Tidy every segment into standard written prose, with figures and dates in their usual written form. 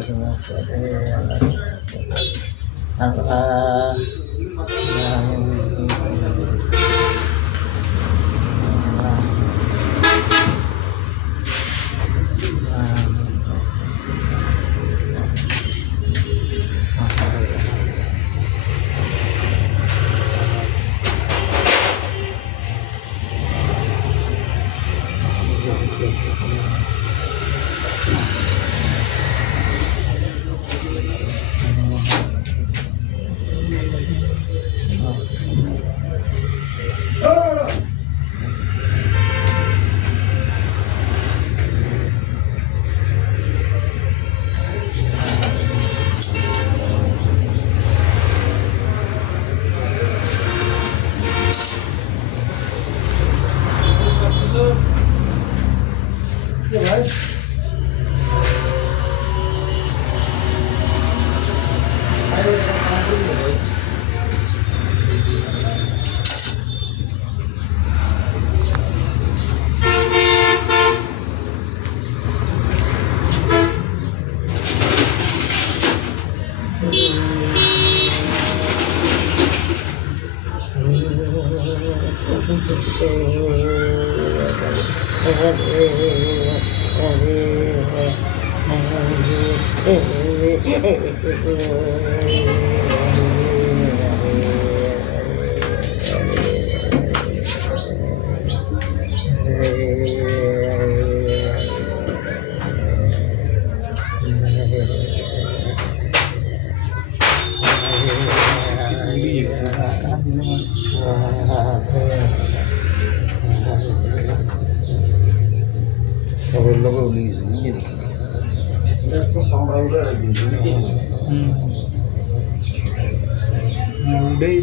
Udah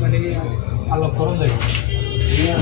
mana kalau koron deh. Iya.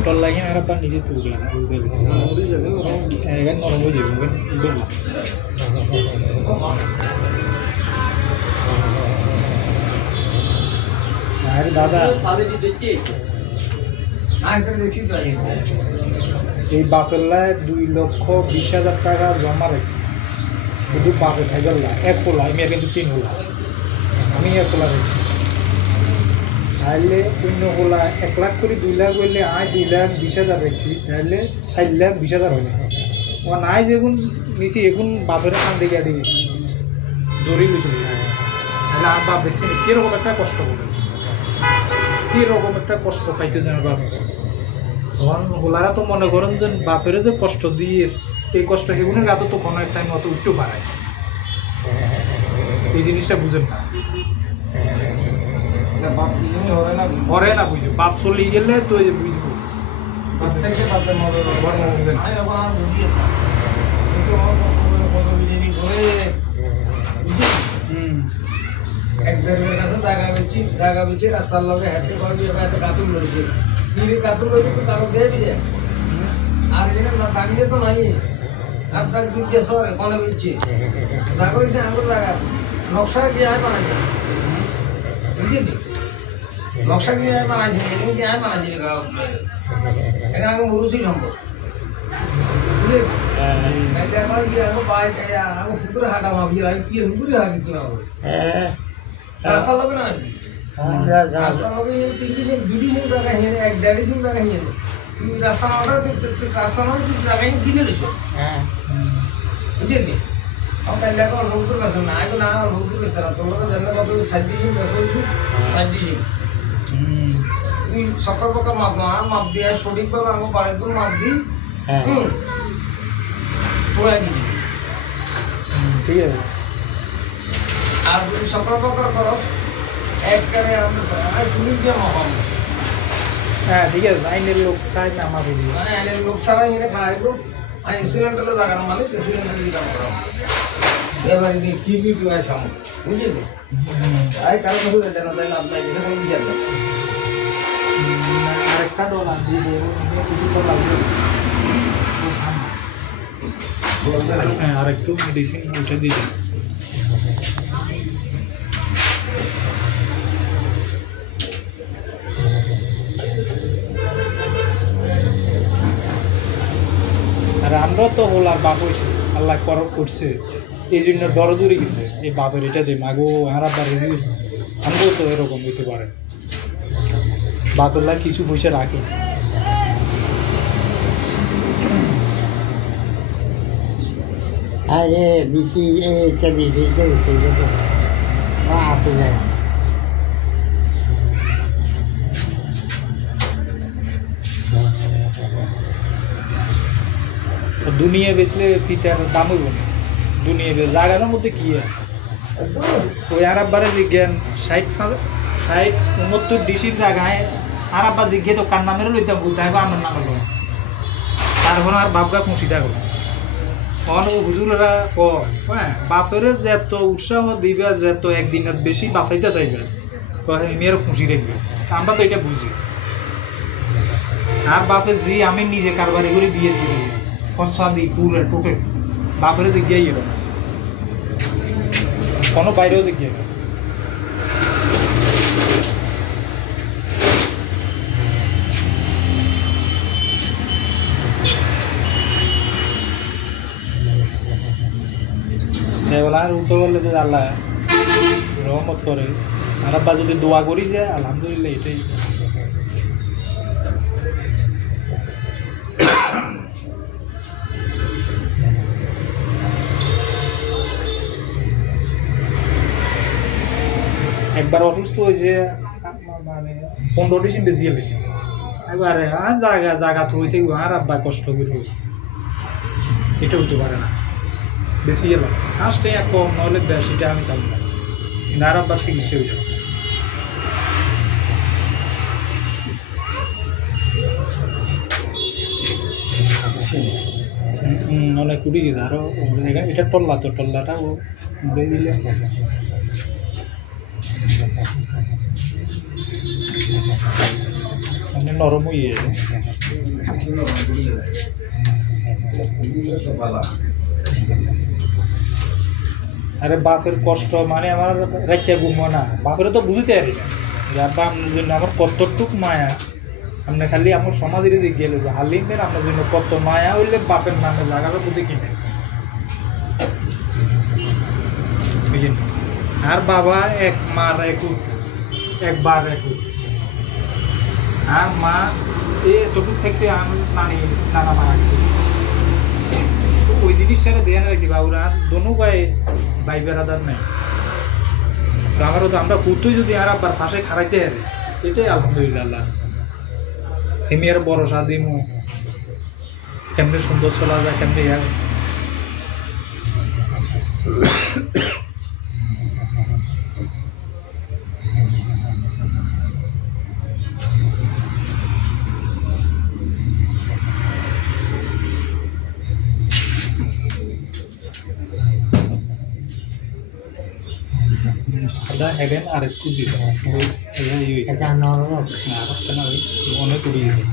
Tol lagi harapan di situ kan, kan orang gue juga kan udah. Nah, ada দাদা সাবে দি দিচ্ছি না করে দেখি তো এই বাপেল্লা 2,20,000 টাকা জমা রাখছি শুধু বাপে থাকলা এক পোলা আমি কিন্তু 3 হোলা আমি এক পোলা রাখছি তাহলে অন্য হোলা 1 লাখ করে 2 লাখ হইলে আয় 2,20,000 রাখছি তাহলে 4,20,000 হইলে ও নাই যেগুন নিচে এখন বাপের কান দেখে আড়ি দড়ি লইছিল তাহলে আর বাপ দেখছি কিরকম একটা কষ্ট করে কিরকম একটা কষ্ট পাইতে জানে বাপ তখন হোলারা তো মনে করেন যে বাপের যে কষ্ট দিয়ে এই কষ্ট সেগুনের গাতে তো কোনো একটা মতো উঠতে পারায় এই জিনিসটা বুঝেন না ঘরে না বুঝবো বাপ চলে গেলে তো বুঝবো একজনের কাছে জায়গা বেচি রাস্তার লগে হেঁটে করবি এত কাতুর লইছে কি কাতুর লইছে তো কাগজ দিয়ে দিয়ে আর এখানে না দাঁড়িয়ে তো নাই আর তার কি কেসো কোনে বেচি জায়গা হইছে আমার জায়গা নকশা কি আয় বানাইছে বুঝলি নকশা কি আয় বানাইছে এদিন কি আয় বানাইছে এখানে আগে মুরুসি সম্ভব বুঝলি নাইলে আমার কি আমার বাইক আমার ফুকুরে হাঁটা মাপি আমি কি ফুকুরে হাঁটি কি হবে রাস্তা লগে না রাস্তা লগে দুটি জায়গা হিয়ে এক দেড়ি সিং জায়গা হিয়ে তুই রাস্তা নাটা রাস্তা না তুই জায়গা কিনে দিছ বুঝলি আমার এলাকা অল্প করে বেছে না আগে না অল্প করে বেছে না তোর জানলে কত সাইডি সিং বেছে হইছু সাইডি সিং তুই সকাল সকাল মাপ দিয়ে সঠিকভাবে আমার বাড়িতে মাপ দিই পুরাই দিবি ঠিক আছে আর যদি সকাল সকাল করো একবারে আমি তুমি দিয়ে মাপাম হ্যাঁ ঠিক আছে আইনের লোক তাই না মাপে দিবে মানে আইনের লোক ছাড়া এখানে খাইবো আমি সিলিন্ডারে লাগানো মালিক সিলিন্ডারে দিতাম করাম এবারে দিয়ে কি তুই আসাম বুঝলি আই কারো কাছে যেতে না তাই না আপনার এখানে কোনো বিচার না আরেকটা ডলার দিয়ে দেবো কিছু ডলার দিয়ে দিচ্ছি হ্যাঁ আরেকটু মেডিসিন উঠে দিয়ে দেবো আর আমরাও তো হলার বাপ হয়েছে আল্লাহ করছে এই জন্য দরদুরি গেছে এই বাপের এটা দে মাগো হারা বাড়ি আমরাও তো এরকম হইতে পারে বাপের কিছু পয়সা রাখে আরে বেশি এটা বেশি আসে যায় দুনিয়া বেচলে পিতার দাম হইব না দুনিয়া বেচ লাগানোর মধ্যে কি ওই আর আব্বারে জিজ্ঞান 60-69 ডিসির জায়গায় আর আব্বা জিজ্ঞে তো কার নামেরও লইতাম বলতে হবে আমার নাম হলো তারপর আর বাপগা খুশিটা হলো অন হুজুরেরা হ্যাঁ বাপের যত উৎসাহ দিবে যত একদিনের বেশি বাঁচাইতে চাইবে মেয়ের খুশি রাখবে আমরা তো এটা বুঝি আর বাপের জি আমি নিজে কারবারি করে বিয়ে দিই খরচা দিই পুরে টোকে বাপের দেখিয়াই এলো কোনো বাইরেও দেখিয়ে আর উঠতে বললে তো আল্লাহ রহমত করে আর আব্বা যদি দোয়া করি যে আলহামদুলিল্লাহ এটাই একবার অসুস্থ হয়েছে মানে 15 ডিসেম্বর বেশি গেছে একবারে আর জায়গা তো হইতে আর আব্বা কষ্ট করবো এটা হইতে পারে না বেশি গেলাম ফার্স্টে এক কম নইলে বেশিটা আমি চালু না কিন্তু আর আব্বার চিকিৎসা হয়ে যাবে অনেক উড়ে গেছে আরো এটা টল্লা তো টল্লাটা উড়ে দিলে মানে নরম হয়ে যায় আরে বাপের কষ্ট মানে আমার রাজ্যে ঘুমো না বাপের তো বুঝতে পারি না যার বা আপনার জন্য আমার কতটুক মায়া আপনি খালি আমার সমাজের দিকে গেলে যে হালিমের আপনার জন্য কত মায়া হইলে বাপের নামে লাগাবে বুঝে কিনে বুঝলেন আর বাবা এক মার একবার আর মা এতটুক থাকতে নানা মারা ওই জিনিসটা ধ্যান রাখি বাবুরা আর দোনো গায়ে ভাই বেড়াদার নাই তো আমারও তো আমরা কুতুই যদি আর আব্বার পাশে খারাইতে হবে এটাই আলহামদুলিল্লাহ আল্লাহ এমনি আর ভরসা দিমু কেমনে সুন্দর চলা যায় কেমনে ইয়ার এটা হেডেন আর একটু দিতে ওই এটা নরক আর একটা না ওই অনেক উড়িয়ে দিতে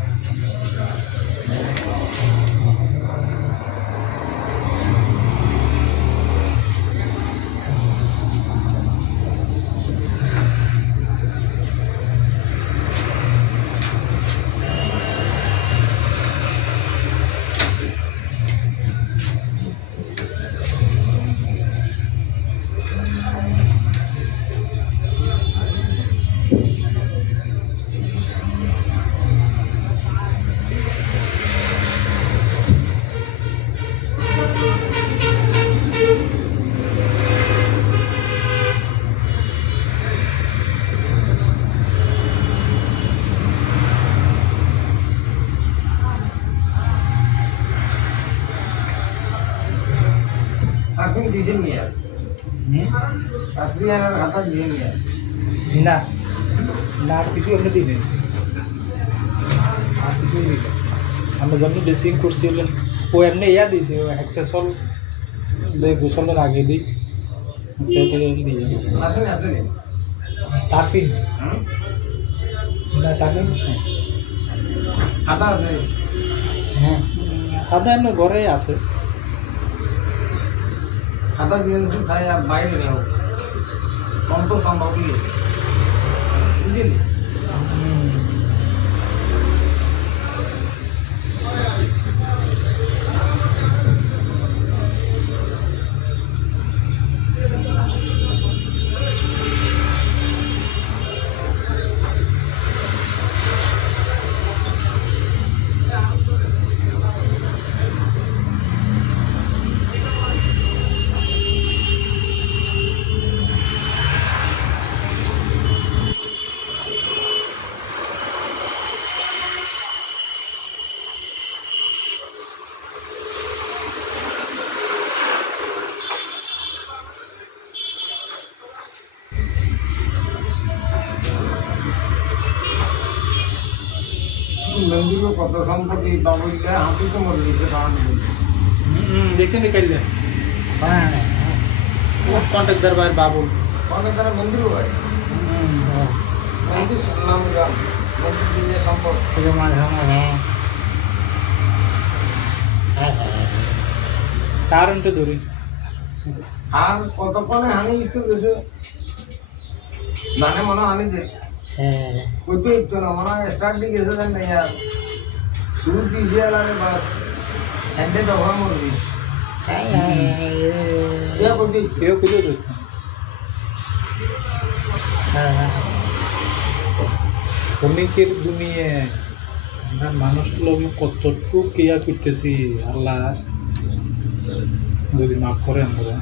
আপনি দিছেন নিয়ে আপনি আমার হাতা দিছেন নিয়ে না না আর কিছু আমরা দিই নেই আর কিছুই দিই না। আমরা যেমন ড্রেসিং করছি হলেন ও এমনি ইয়া দিয়েছে ও অ্যাক্সেসল গোসলের আগে দিই সেটা দিয়ে যাবে আপনি আসেন তারপিন হুম না তারপিন হাতা আছে হ্যাঁ সাদা এমনি ঘরে আছে হাতা দিয়ে দিয়েছে ছাই আর বাইরে নেও কম তো সম্ভব কি বুঝলি মন্দির কত সম্পত্তি বাবুইটা হাতি তো মরে গেছে দেখে নিকাইলে হ্যাঁ কন্ট্রাক্টর ভাই বাবুল অনেক তারা মন্দির হয় মন্দির নাম গ্রাম মন্দির দিয়ে সম্পর্ক এটা মাঝে মাঝে হ্যাঁ কারেন্টে ধরি আর কতক্ষণে হানি ইস্তুর গেছে জানে মনে হানি যে হ্যাঁ কইতে ইতো না মনে হয় স্টার্ট দিয়ে গেছে জান না ইয়ার শুরু দিয়েছে আলারে বাস হ্যান্ডে দফা মরবি ইয়া কইতে কেউ খুঁজে ধরছে ক্ষণিকের দুনিয়ে আমরা মানুষগুলো কতটুকু ক্রিয়া করতেছি আল্লাহ যদি মাফ করে আমরা